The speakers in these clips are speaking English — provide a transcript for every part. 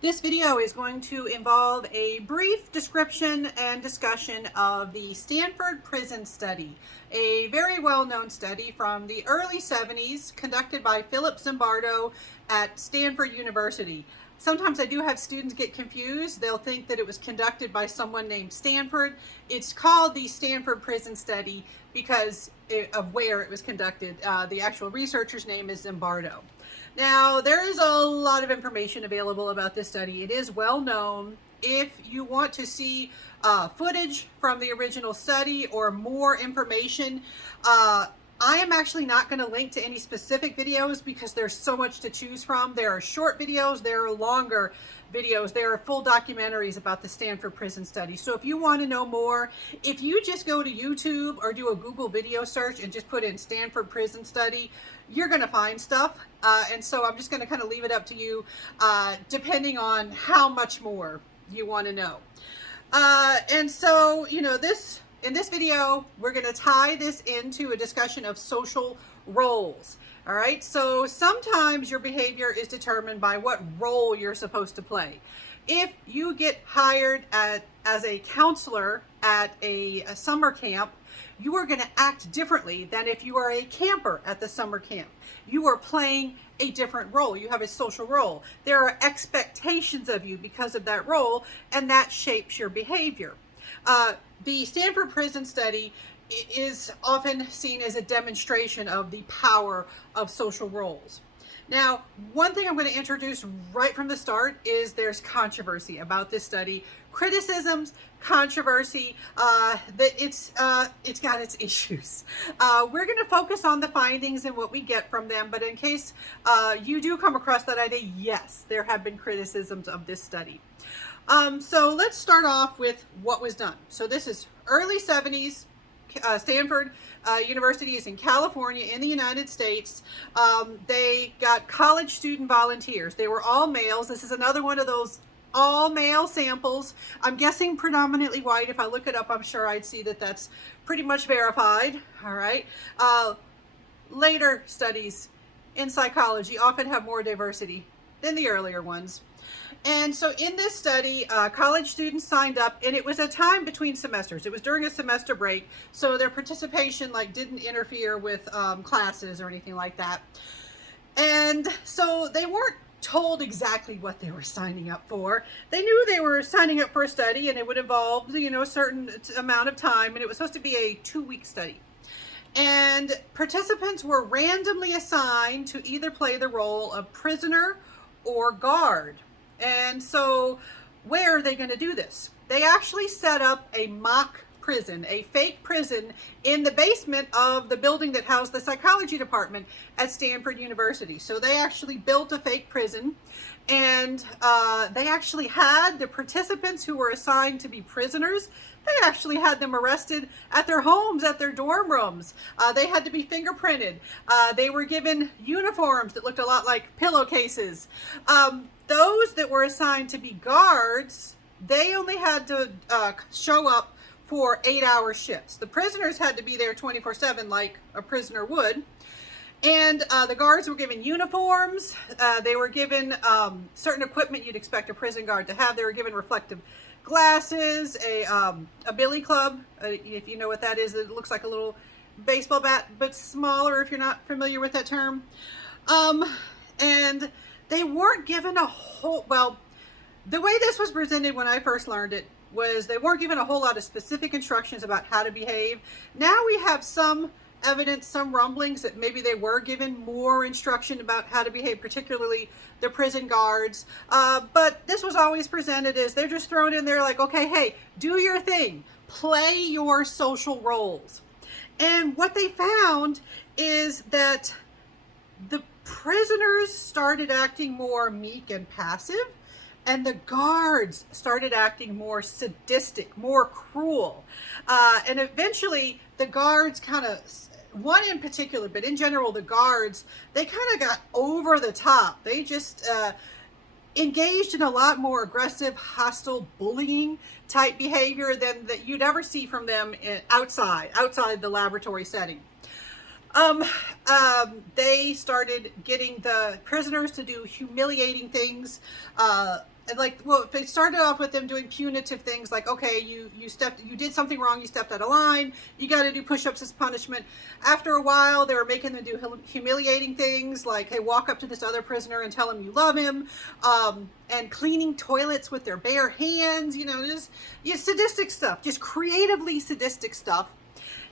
This video is going to involve a brief description and discussion of the Stanford prison study, a very well-known study from the early 70s conducted by Philip Zimbardo at Stanford University. Sometimes I do have students get confused. They'll think that it was conducted by someone named Stanford. It's called the Stanford Prison Study because of where it was conducted. The actual researcher's name is Zimbardo. Now, there is a lot of information available about this study. It is well known. If you want to see footage from the original study or more information, I am actually not going to link to any specific videos because there's so much to choose from. There are short videos, there are longer videos, there are full documentaries about the Stanford prison study. So if you want to know more, if you just go to YouTube or do a Google video search and just put in Stanford prison study, you're going to find stuff. And so I'm just going to kind of leave it up to you, depending on how much more you want to know. And so, in this video, we're going to tie this into a discussion of social roles. All right, so sometimes your behavior is determined by what role you're supposed to play. If you get hired as a counselor at a summer camp, you are going to act differently than if you are a camper at the summer camp. You are playing a different role. You have a social role. There are expectations of you because of that role, and that shapes your behavior. The Stanford prison study is often seen as a demonstration of the power of social roles. Now, one thing I'm going to introduce right from the start is there's controversy about this study, criticisms, controversy, that it's got its issues. We're going to focus on the findings and what we get from them, but in case you do come across that idea, yes, there have been criticisms of this study. So let's start off with what was done. So this is early 70s. Stanford University is in California in the United States. They got college student volunteers. They were all males. This is another one of those all male samples. I'm guessing predominantly white. If I look it up, I'm sure I'd see that that's pretty much verified. All right. Later studies in psychology often have more diversity than the earlier ones. And so in this study, college students signed up, and it was a time between semesters. It was during a semester break, so their participation didn't interfere with classes or anything like that. And so they weren't told exactly what they were signing up for. They knew they were signing up for a study, and it would involve, a certain amount of time, and it was supposed to be a 2-week study. And participants were randomly assigned to either play the role of prisoner or guard. And so where are they going to do this? They actually set up a mock prison, a fake prison in the basement of the building that housed the psychology department at Stanford University. So they actually built a fake prison, and they actually had the participants who were assigned to be prisoners. They actually had them arrested at their homes, at their dorm rooms. They had to be fingerprinted. They were given uniforms that looked a lot like pillowcases. Those that were assigned to be guards, they only had to show up for 8-hour shifts. The prisoners had to be there 24/7 like a prisoner would. And the guards were given uniforms. They were given certain equipment you'd expect a prison guard to have. They were given reflective glasses, a billy club, if you know what that is. It looks like a little baseball bat, but smaller if you're not familiar with that term. And they weren't given a whole, the way this was presented when I first learned it was they weren't given a whole lot of specific instructions about how to behave. Now we have some evidence, some rumblings that maybe they were given more instruction about how to behave, particularly the prison guards. But this was always presented as they're just thrown in there like, okay, hey, do your thing, play your social roles. And what they found is that the prisoners started acting more meek and passive, and the guards started acting more sadistic, more cruel. And eventually the guards one in particular, but in general, the guards, they kind of got over the top. They just engaged in a lot more aggressive, hostile, bullying type behavior than that you'd ever see from them outside the laboratory setting. They started getting the prisoners to do humiliating things, like, well, it started off with them doing punitive things like, okay, you did something wrong, you stepped out of line, you got to do push-ups as punishment. After a while, they were making them do humiliating things like, hey, walk up to this other prisoner and tell him you love him, and cleaning toilets with their bare hands, just sadistic stuff, just creatively sadistic stuff.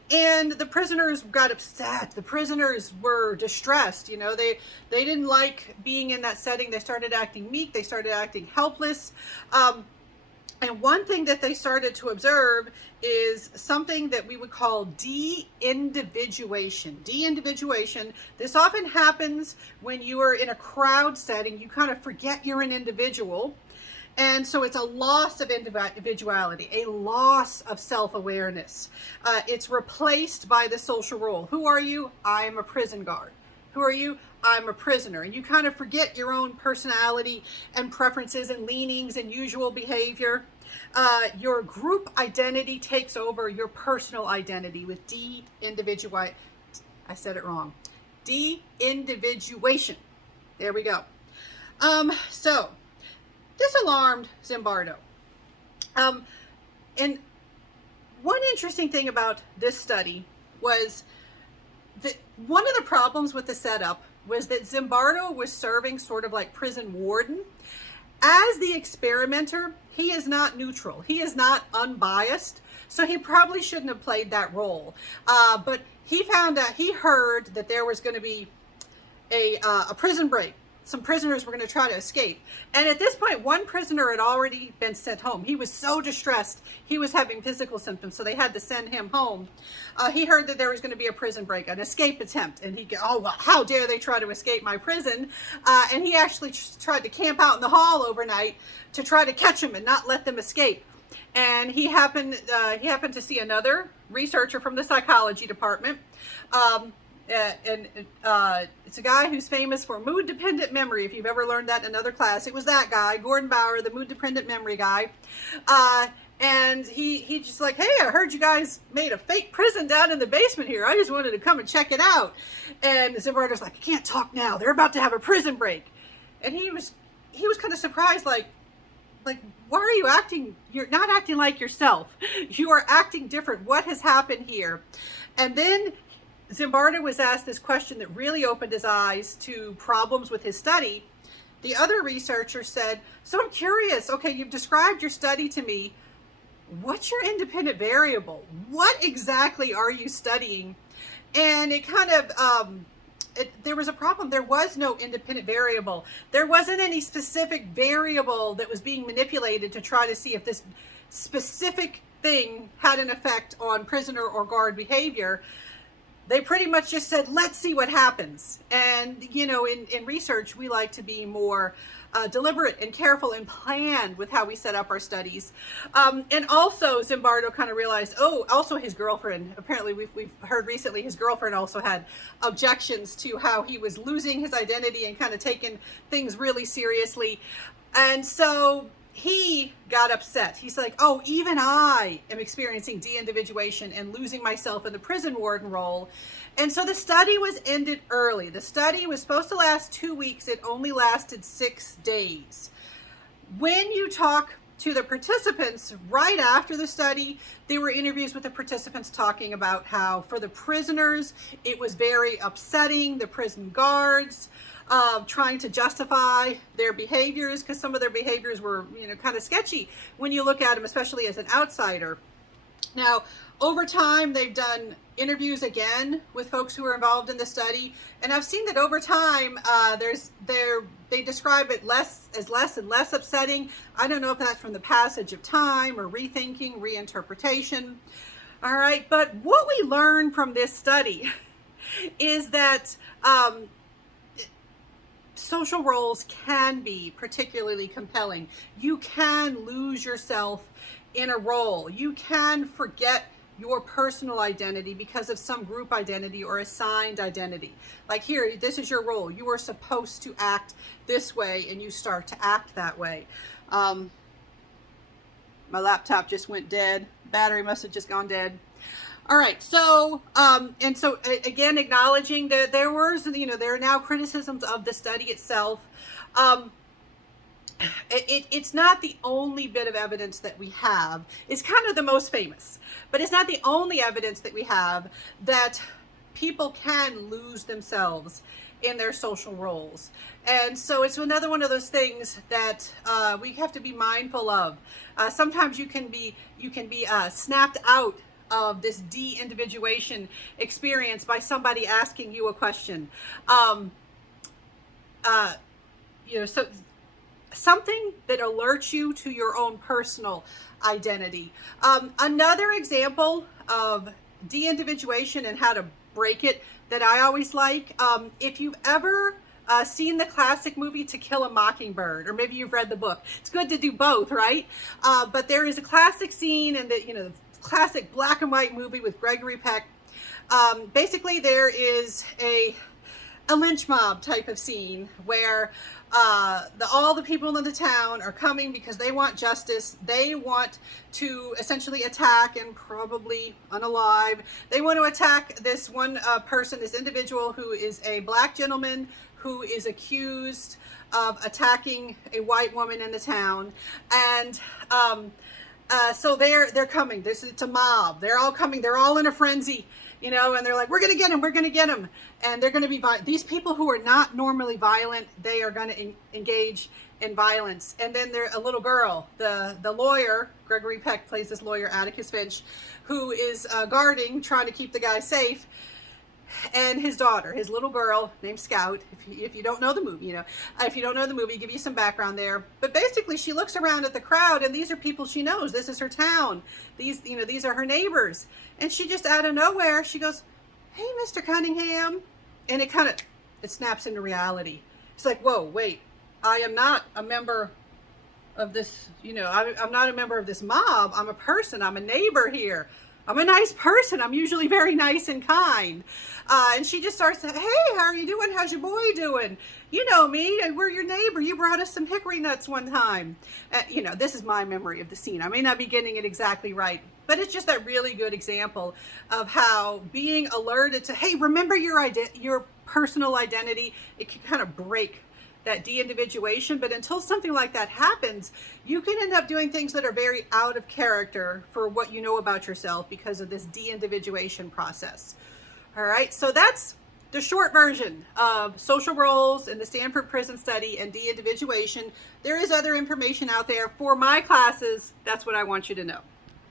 And the prisoners got upset. The prisoners were distressed. They didn't like being in that setting. They started acting meek. They started acting helpless. And one thing that they started to observe is something that we would call de-individuation. De-individuation. This often happens when you are in a crowd setting. You kind of forget you're an individual. And so it's a loss of individuality, a loss of self-awareness. It's replaced by the social role. Who are you? I'm a prison guard. Who are you? I'm a prisoner. And you kind of forget your own personality and preferences and leanings and usual behavior. Your group identity takes over your personal identity with de-individuation. I said it wrong. De-individuation. There we go. So this alarmed Zimbardo. And one interesting thing about this study was that one of the problems with the setup was that Zimbardo was serving sort of like prison warden. As the experimenter, he is not neutral. He is not unbiased. So he probably shouldn't have played that role. But he heard that there was going to be a prison break. Some prisoners were going to try to escape. And at this point, one prisoner had already been sent home. He was so distressed. He was having physical symptoms, so they had to send him home. He heard that there was going to be a prison break, an escape attempt. And he, oh, well, how dare they try to escape my prison? And he actually tried to camp out in the hall overnight to try to catch them and not let them escape. And he happened to see another researcher from the psychology department. It's a guy who's famous for mood-dependent memory. If you've ever learned that in another class, it was that guy, Gordon Bauer, the mood-dependent memory guy. And he just like, hey, I heard you guys made a fake prison down in the basement here. I just wanted to come and check it out. And Zimbardo's like, I can't talk now. They're about to have a prison break. And he was kind of surprised, like, why are you acting? You're not acting like yourself. You are acting different. What has happened here? And then Zimbardo was asked this question that really opened his eyes to problems with his study. The other researcher said, so I'm curious, okay, you've described your study to me. What's your independent variable? What exactly are you studying? And it kind of, there was a problem. There was no independent variable. There wasn't any specific variable that was being manipulated to try to see if this specific thing had an effect on prisoner or guard behavior. They pretty much just said, let's see what happens. And, in research, we like to be more deliberate and careful and planned with how we set up our studies. And also, Zimbardo kind of realized, also his girlfriend, apparently we've heard recently, his girlfriend also had objections to how he was losing his identity and kind of taking things really seriously. And so he got upset. He's like, oh, even I am experiencing de-individuation and losing myself in the prison warden role. And so the study was ended early. The study was supposed to last 2 weeks. It only lasted 6 days. When you talk to the participants right after the study, there were interviews with the participants talking about how for the prisoners, it was very upsetting. The prison guards, trying to justify their behaviors because some of their behaviors were, kind of sketchy when you look at them, especially as an outsider. Now, over time, they've done interviews again with folks who are involved in the study, and I've seen that over time, they describe it as less and less upsetting. I don't know if that's from the passage of time or rethinking, reinterpretation. All right, but what we learned from this study is that social roles can be particularly compelling. You can lose yourself in a role. You can forget your personal identity because of some group identity or assigned identity. Like here, this is your role. You are supposed to act this way, and you start to act that way. My laptop just went dead. Battery must have just gone dead. All right, so, again, acknowledging that there are now criticisms of the study itself. It's not the only bit of evidence that we have. It's kind of the most famous, but it's not the only evidence that we have that people can lose themselves in their social roles. And so it's another one of those things that we have to be mindful of. Sometimes you can be snapped out of this de-individuation experience by somebody asking you a question. So something that alerts you to your own personal identity. Another example of de-individuation and how to break it that I always like, if you've ever seen the classic movie To Kill a Mockingbird, or maybe you've read the book. It's good to do both, right? But there is a classic scene in the classic black and white movie with Gregory Peck. Basically, there is a lynch mob type of scene where all the people in the town are coming because they want justice. They want to essentially attack, and probably unalive, they want to attack this one person, this individual who is a black gentleman who is accused of attacking a white woman in the town. And so they're coming. It's a mob. They're all coming. They're all in a frenzy, and they're like, we're going to get him. We're going to get him. And they're going to be these people who are not normally violent. They are going to engage in violence. And then there's a little girl, the lawyer, Gregory Peck plays this lawyer, Atticus Finch, who is guarding, trying to keep the guy safe. And his daughter, his little girl named Scout. If you don't know the movie, give you some background there. But basically, she looks around at the crowd, and these are people she knows. This is her town. These are her neighbors. And she just out of nowhere, she goes, "Hey, Mr. Cunningham," and it snaps into reality. It's like, whoa, wait, I am not a member of this. I'm not a member of this mob. I'm a person. I'm a neighbor here. I'm a nice person. I'm usually very nice and kind. And she just starts to, "Hey, how are you doing? How's your boy doing? You know me, we're your neighbor. You brought us some hickory nuts one time." This is my memory of the scene. I may not be getting it exactly right, but it's just that really good example of how being alerted to, hey, remember your personal identity, it can kind of break that de-individuation. But until something like that happens, you can end up doing things that are very out of character for what you know about yourself because of this de-individuation process. All right, so that's the short version of social roles in the Stanford Prison Study and de-individuation. There is other information out there for my classes. That's what I want you to know.